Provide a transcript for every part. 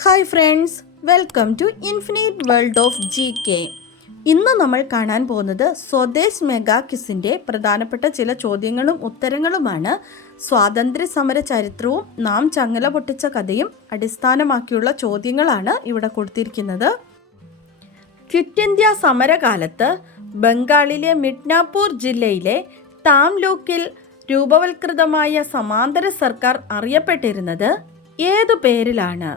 Hi friends, welcome to infinite world of GK. ഇന്ന് നമ്മൾ കാണാൻ പോകുന്നത് സ്വദേശ് മെഗാ ക്വിസിൻ്റെ പ്രധാനപ്പെട്ട ചില ചോദ്യങ്ങളും ഉത്തരങ്ങളുമാണ്. സ്വാതന്ത്ര്യ സമര ചരിത്രവും നാം ചങ്ങല പൊട്ടിച്ച കഥയും അടിസ്ഥാനമാക്കിയുള്ള ചോദ്യങ്ങളാണ് ഇവിടെ കൊടുത്തിരിക്കുന്നത്. ക്വിറ്റ് ഇന്ത്യ സമരകാലത്ത് ബംഗാളിലെ മിഡ്നാപൂർ ജില്ലയിലെ താംലൂക്കിൽ രൂപവൽകൃതമായ സമാന്തര സർക്കാർ അറിയപ്പെട്ടിരുന്നത് ഏതു പേരിലാണ്?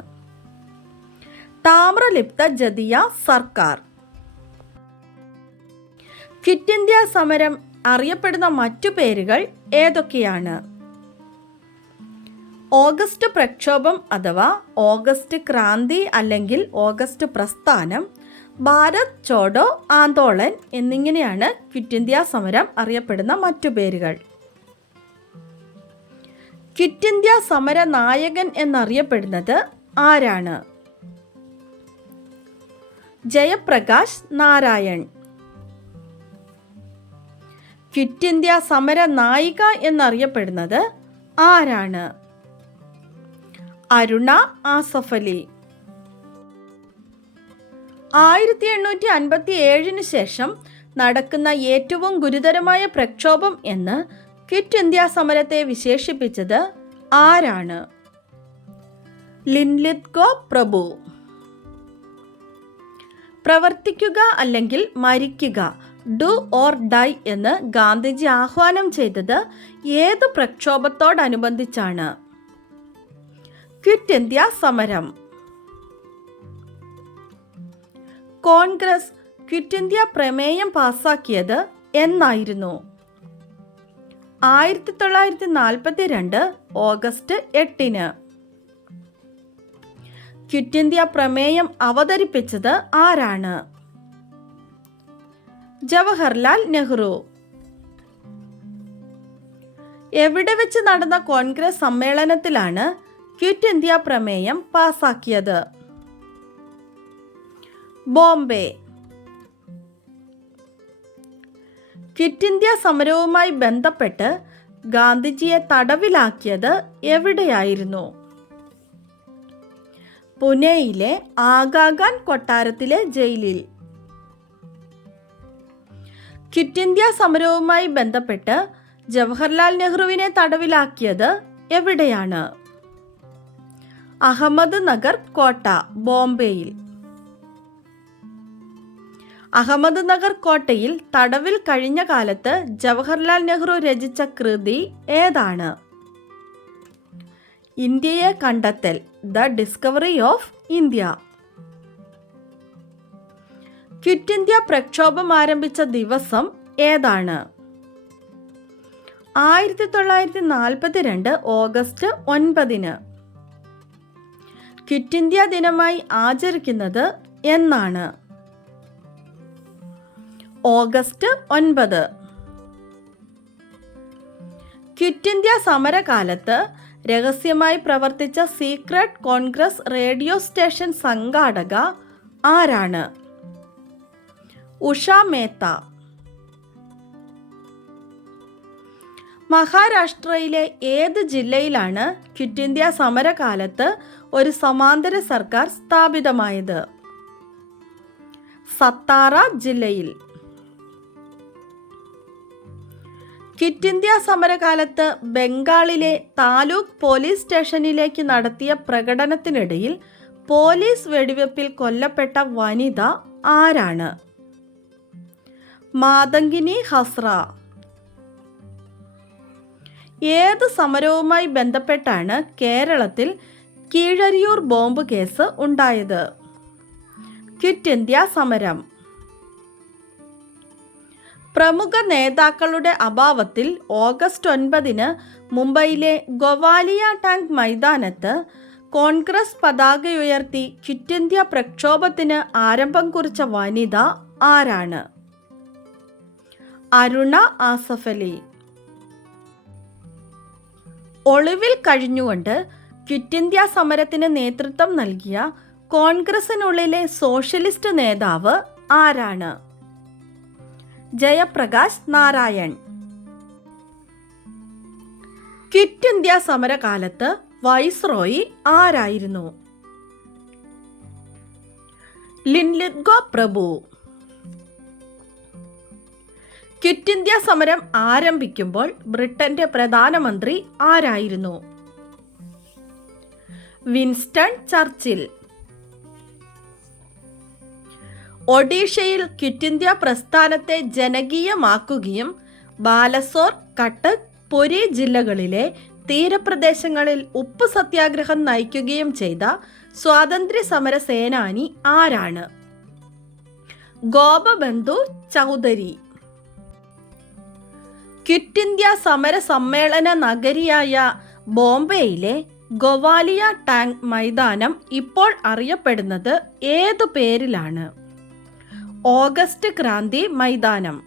താമ്രലിപ്ത ജതിയ സർക്കാർ. ക്വിറ്റ് ഇന്ത്യ സമരം അറിയപ്പെടുന്ന മറ്റു പേരുകൾ ഏതൊക്കെയാണ്? ഓഗസ്റ്റ് പ്രക്ഷോഭം അഥവാ ഓഗസ്റ്റ് ക്രാന്തി അല്ലെങ്കിൽ ഓഗസ്റ്റ് പ്രസ്ഥാനം, ഭാരത് ചോഡോ ആന്തോളൻ എന്നിങ്ങനെയാണ് ക്വിറ്റ് ഇന്ത്യ സമരം അറിയപ്പെടുന്ന മറ്റു പേരുകൾ. ക്വിറ്റ് ഇന്ത്യ സമര നായകൻ എന്നറിയപ്പെടുന്നത് ആരാണ്? ജയപ്രകാശ് നാരായൺ. ക്വിറ്റ് ഇന്ത്യ സമര നായിക എന്നറിയപ്പെടുന്നത് ആരാണ്? അരുണ ആസഫലി. 1857 ശേഷം നടക്കുന്ന ഏറ്റവും ഗുരുതരമായ പ്രക്ഷോഭം എന്ന് ക്വിറ്റ് ഇന്ത്യ സമരത്തെ വിശേഷിപ്പിച്ചത് ആരാണ്? ലിൻലിത്ഗോ പ്രഭു. പ്രവർത്തിക്കുക അല്ലെങ്കിൽ മരിക്കുക, ഡു ഓർ ഡൈ എന്ന് ഗാന്ധിജി ആഹ്വാനം ചെയ്തത് ഏത് പ്രക്ഷോഭത്തോടനുബന്ധിച്ചാണ്? ക്വിറ്റ് ഇന്ത്യ സമരം. കോൺഗ്രസ് ക്വിറ്റ് ഇന്ത്യ പ്രമേയം പാസാക്കിയത് എന്നായിരുന്നു? 1942 ഓഗസ്റ്റ് 8. ക്വിറ്റ് ഇന്ത്യ പ്രമേയം അവതരിപ്പിച്ചത് ആരാണ്? ജവഹർലാൽ നെഹ്റു. എവിടെ വെച്ച് നടന്ന കോൺഗ്രസ് സമ്മേളനത്തിലാണ് ക്വിറ്റ് ഇന്ത്യ പ്രമേയം പാസാക്കിയത്? ബോംബെ. ക്വിറ്റ് ഇന്ത്യ സമരവുമായി ബന്ധപ്പെട്ട് ഗാന്ധിജിയെ തടവിലാക്കിയത് എവിടെയായിരുന്നു? പുനെയിലെ ആഗാഖാൻ കൊട്ടാരത്തിലെ ജയിലിൽ. ക്വിറ്റ് ഇന്ത്യ സമരവുമായി ബന്ധപ്പെട്ട് ജവഹർലാൽ നെഹ്റുവിനെ തടവിലാക്കിയത് എവിടെയാണ്? അഹമ്മദ് നഗർ കോട്ട, ബോംബെയിൽ. അഹമ്മദ് നഗർ കോട്ടയിൽ തടവിൽ കഴിഞ്ഞ കാലത്ത് ജവഹർലാൽ നെഹ്റു രചിച്ച കൃതി ഏതാണ്? ഇന്ത്യയെ കണ്ടെത്തൽ, the discovery of India. Quit India പ്രക്ഷോഭം ആരംഭിച്ച ദിവസം ഏതാണ്? 1942 ഓഗസ്റ്റ് 9. ക്വിറ്റ് ഇന്ത്യ ദിനമായി ആചരിക്കുന്നത് എന്നാണ്? ഓഗസ്റ്റ് 9. ക്വിറ്റ് ഇന്ത്യ സമരകാലത്ത് രഹസ്യമായി പ്രവർത്തിച്ച സീക്രട്ട് കോൺഗ്രസ് റേഡിയോ സ്റ്റേഷൻ സംഘാടക ആരാണ്? ഉഷ മേത്ത. മഹാരാഷ്ട്രയിലെ ഏത് ജില്ലയിലാണ് ക്വിറ്റ് ഇന്ത്യ സമരകാലത്ത് ഒരു സമാന്തര സർക്കാർ സ്ഥാപിതമായത്? സത്താറ ജില്ലയിൽ. ക്വിറ്റ് ഇന്ത്യ സമരകാലത്ത് ബംഗാളിലെ താലൂക്ക് പോലീസ് സ്റ്റേഷനിലേക്ക് നടത്തിയ പ്രകടനത്തിനിടയിൽ പോലീസ് വെടിവെപ്പിൽ കൊല്ലപ്പെട്ട വനിത ആരാണ്? മാതങ്കിനി ഹസ്ര. ഏത് സമരവുമായി ബന്ധപ്പെട്ടാണ് കേരളത്തിൽ കീഴരിയൂർ ബോംബ് കേസ് ഉണ്ടായത്? ക്വിറ്റ് ഇന്ത്യ സമരം. പ്രമുഖ നേതാക്കളുടെ അഭാവത്തിൽ ഓഗസ്റ്റ് 9 മുംബൈയിലെ ഗോവാലിയ ടാങ്ക് മൈതാനത്ത് കോൺഗ്രസ് പതാകയുയർത്തി ക്വിറ്റ് ഇന്ത്യ പ്രക്ഷോഭത്തിന് ആരംഭം കുറിച്ച വനിത ആരാണ്? അരുണ ആസഫലി. ഒളിവിൽ കഴിഞ്ഞുകൊണ്ട് ക്വിറ്റ് ഇന്ത്യ സമരത്തിന് നേതൃത്വം നൽകിയ കോൺഗ്രസിനുള്ളിലെ സോഷ്യലിസ്റ്റ് നേതാവ് ആരാണ്? ജയപ്രകാശ് നാരായൺ. ക്വിറ്റ് ഇന്ത്യ സമരകാലത്ത് വൈസ്രോയി ആരായിരുന്നു? ലിൻലിത്ഗോ പ്രഭു. ക്വിറ്റ് ഇന്ത്യ സമരം ആരംഭിക്കുമ്പോൾ ബ്രിട്ടന്റെ പ്രധാനമന്ത്രി ആരായിരുന്നു? Winston Churchill. ഒഡീഷയിൽ ക്വിറ്റ് ഇന്ത്യ പ്രസ്ഥാനത്തെ ജനകീയമാക്കുകയും ബാലസോർ, കട്ടക്, പുരി ജില്ലകളിലെ തീരപ്രദേശങ്ങളിൽ ഉപ്പ് സത്യാഗ്രഹം നയിക്കുകയും ചെയ്ത സ്വാതന്ത്ര്യ സമര സേനാനി ആരാണ്? ഗോപബന്ധു ചൗധരി. ക്വിറ്റ് ഇന്ത്യ സമര സമ്മേളന നഗരിയായ ബോംബെയിലെ ഗോവാലിയ ടാങ്ക് മൈതാനം ഇപ്പോൾ അറിയപ്പെടുന്നത് ഏതു പേരിലാണ്? ഓഗസ്റ്റ് ക്രാന്തി മൈതാനം.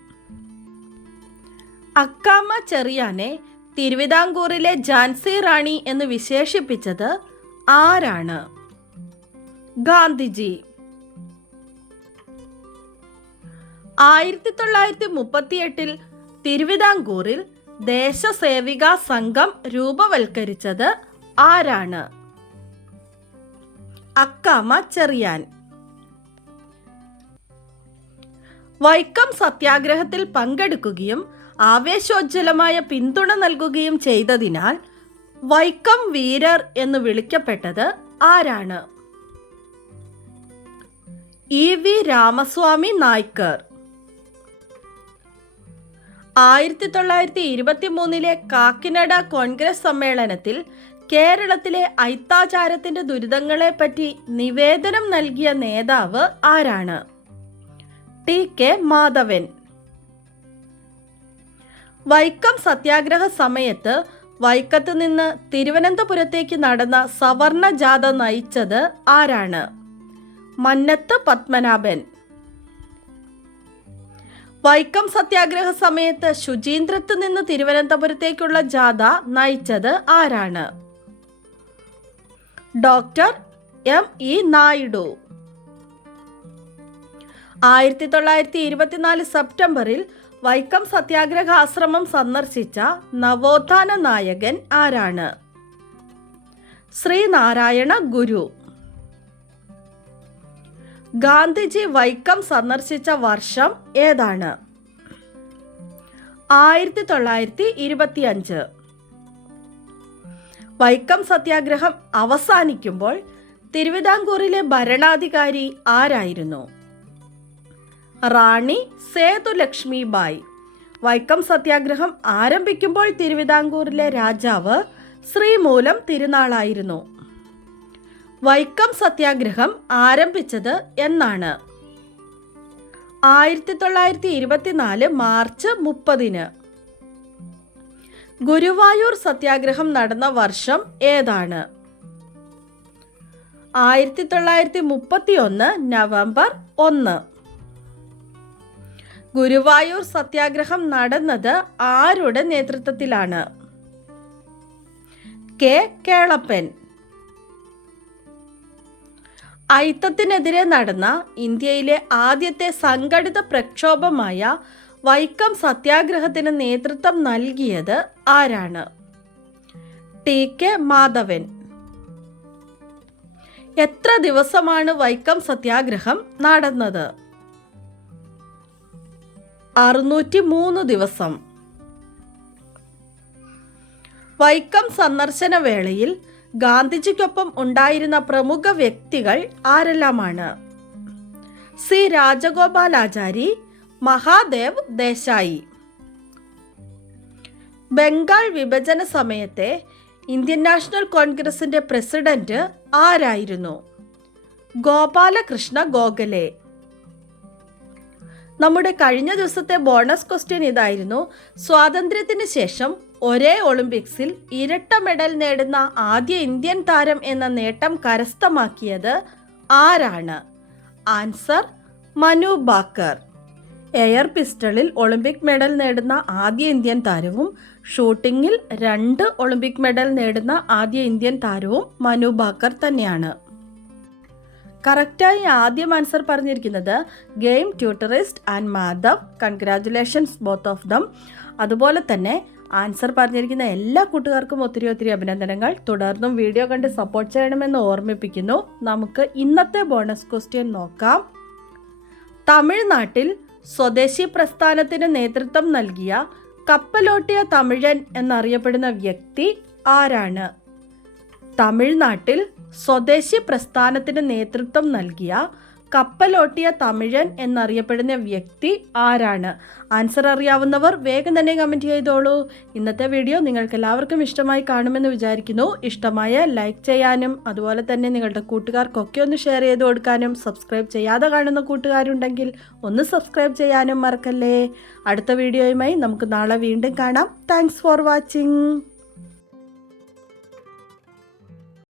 അക്കാമ ചെറിയാനെ തിരുവിതാംകൂറിലെ ഝാൻസി റാണി എന്ന് വിശേഷിപ്പിച്ചത് ആരാണ്? ഗാന്ധിജി. 1938 തിരുവിതാംകൂറിൽ ദേശസേവികാ സംഘം രൂപവൽക്കരിച്ചത് ആരാണ്? അക്കാമ ചെറിയാൻ. വൈക്കം സത്യാഗ്രഹത്തിൽ പങ്കെടുക്കുകയും ആവേശോജ്വലമായ പിന്തുണ നൽകുകയും ചെയ്തതിനാൽ വൈക്കം വീരർ എന്ന് വിളിക്കപ്പെട്ടത് ആരാണ്? EV രാമസ്വാമി നായ്ക്കർ. 1923 കാക്കിനഡ കോൺഗ്രസ് സമ്മേളനത്തിൽ കേരളത്തിലെ അയിത്താചാരത്തിന്റെ ദുരിതങ്ങളെപ്പറ്റി നിവേദനം നൽകിയ നേതാവ് ആരാണ്? TK മാധവൻ. വൈക്കം സത്യാഗ്രഹ സമയത്ത് വൈക്കത്ത് നിന്ന് തിരുവനന്തപുരത്തേക്ക് നടന്ന സവർണ ജാഥ നയിച്ചത് ആരാണ്? മന്നത്ത് പത്മനാഭൻ. വൈക്കം സത്യാഗ്രഹ സമയത്ത് ശുചീന്ദ്രത്ത് നിന്ന് തിരുവനന്തപുരത്തേക്കുള്ള ജാഥ നയിച്ചത് ആരാണ്? Doctor ME Naidu. 1924 സെപ്റ്റംബറിൽ വൈക്കം സത്യാഗ്രഹ ആശ്രമം സന്ദർശിച്ച നവോത്ഥാന നായകൻ ആരാണ്? ശ്രീനാരായണ ഗുരു. ഗാന്ധിജി വൈക്കം സന്ദർശിച്ച വർഷം ഏതാണ്? 1925. വൈക്കം സത്യാഗ്രഹം അവസാനിക്കുമ്പോൾ തിരുവിതാംകൂറിലെ ഭരണാധികാരി ആരായിരുന്നു? റാണി സേതുലക്ഷ്മി ബായി. വൈക്കം സത്യാഗ്രഹം ആരംഭിക്കുമ്പോൾ തിരുവിതാംകൂറിലെ രാജാവ് ശ്രീമൂലം തിരുനാളായിരുന്നു. വൈക്കം സത്യാഗ്രഹം ആരംഭിച്ചത് എന്നാണ്? 1924 മാർച്ച് 30. ഗുരുവായൂർ സത്യാഗ്രഹം നടന്ന വർഷം ഏതാണ്? 1931 നവംബർ 1. ഗുരുവായൂർ സത്യാഗ്രഹം നടന്നത് ആരുടെ നേതൃത്വത്തിലാണ്? കെ കേളപ്പൻ. അയിത്തത്തിനെതിരെ നടന്ന ഇന്ത്യയിലെ ആദ്യത്തെ സംഘടിത പ്രക്ഷോഭമായ വൈക്കം സത്യാഗ്രഹത്തിന് നേതൃത്വം നൽകിയത് ആരാണ്? TK മാധവൻ. എത്ര ദിവസമാണ് വൈക്കം സത്യാഗ്രഹം നടന്നത്? 603 ദിവസം. വൈക്കം സന്ദർശന വേളയിൽ ഗാന്ധിജിക്കൊപ്പം ഉണ്ടായിരുന്ന പ്രമുഖ വ്യക്തികൾ ആരെല്ലാമാണ്? സി രാജഗോപാലാചാരി, മഹാദേവ് ദേശായി. ബംഗാൾ വിഭജന സമയത്തെ ഇന്ത്യൻ നാഷണൽ കോൺഗ്രസിന്റെ പ്രസിഡന്റ് ആരായിരുന്നു? ഗോപാലകൃഷ്ണ ഗോഖലെ. നമ്മുടെ കഴിഞ്ഞ ദിവസത്തെ ബോണസ് ക്വസ്റ്റ്യൻ ഇതായിരുന്നു: സ്വാതന്ത്ര്യത്തിന് ശേഷം ഒരേ ഒളിമ്പിക്സിൽ ഇരട്ട മെഡൽ നേടുന്ന ആദ്യ ഇന്ത്യൻ താരം എന്ന നേട്ടം കരസ്ഥമാക്കിയത് ആരാണ്? ആൻസർ മനു ഭാക്കർ. എയർ പിസ്റ്റളിൽ ഒളിമ്പിക് മെഡൽ നേടുന്ന ആദ്യ ഇന്ത്യൻ താരവും ഷൂട്ടിങ്ങിൽ 2 ഒളിമ്പിക് മെഡൽ നേടുന്ന ആദ്യ ഇന്ത്യൻ താരവും മനു ഭാക്കർ തന്നെയാണ്. കറക്റ്റായി ആദ്യം ആൻസർ പറഞ്ഞിരിക്കുന്നത് ഗെയിം ട്യൂട്ടറിസ്റ്റ് and Madhav. Congratulations both of them. അതുപോലെ തന്നെ ആൻസർ പറഞ്ഞിരിക്കുന്ന എല്ലാ കൂട്ടുകാർക്കും ഒത്തിരി അഭിനന്ദനങ്ങൾ. തുടർന്നും വീഡിയോ കണ്ട് സപ്പോർട്ട് ചെയ്യണമെന്ന് ഓർമ്മിപ്പിക്കുന്നു. നമുക്ക് ഇന്നത്തെ ബോണസ് ക്വസ്റ്റ്യൻ നോക്കാം. തമിഴ്നാട്ടിൽ സ്വദേശി പ്രസ്ഥാനത്തിന് നേതൃത്വം നൽകിയ കപ്പലോട്ടിയ തമിഴൻ എന്നറിയപ്പെടുന്ന വ്യക്തി ആരാണ്? തമിഴ്നാട്ടിൽ സ്വദേശി പ്രസ്ഥാനത്തിന് നേതൃത്വം നൽകിയ കപ്പലോട്ടിയ തമിഴൻ എന്നറിയപ്പെടുന്ന വ്യക്തി ആരാണ്? ആൻസർ അറിയാവുന്നവർ വേഗം തന്നെ കമൻറ്റ് ചെയ്തോളൂ. ഇന്നത്തെ വീഡിയോ നിങ്ങൾക്ക് എല്ലാവർക്കും ഇഷ്ടമായി കാണുമെന്ന് വിചാരിക്കുന്നു. ഇഷ്ടമായ ലൈക്ക് ചെയ്യാനും അതുപോലെ തന്നെ നിങ്ങളുടെ കൂട്ടുകാർക്കൊക്കെ ഒന്ന് ഷെയർ ചെയ്ത് കൊടുക്കാനും, സബ്സ്ക്രൈബ് ചെയ്യാതെ കാണുന്ന കൂട്ടുകാരുണ്ടെങ്കിൽ ഒന്ന് സബ്സ്ക്രൈബ് ചെയ്യാനും മറക്കല്ലേ. അടുത്ത വീഡിയോയുമായി നമുക്ക് നാളെ വീണ്ടും കാണാം. Thanks for watching.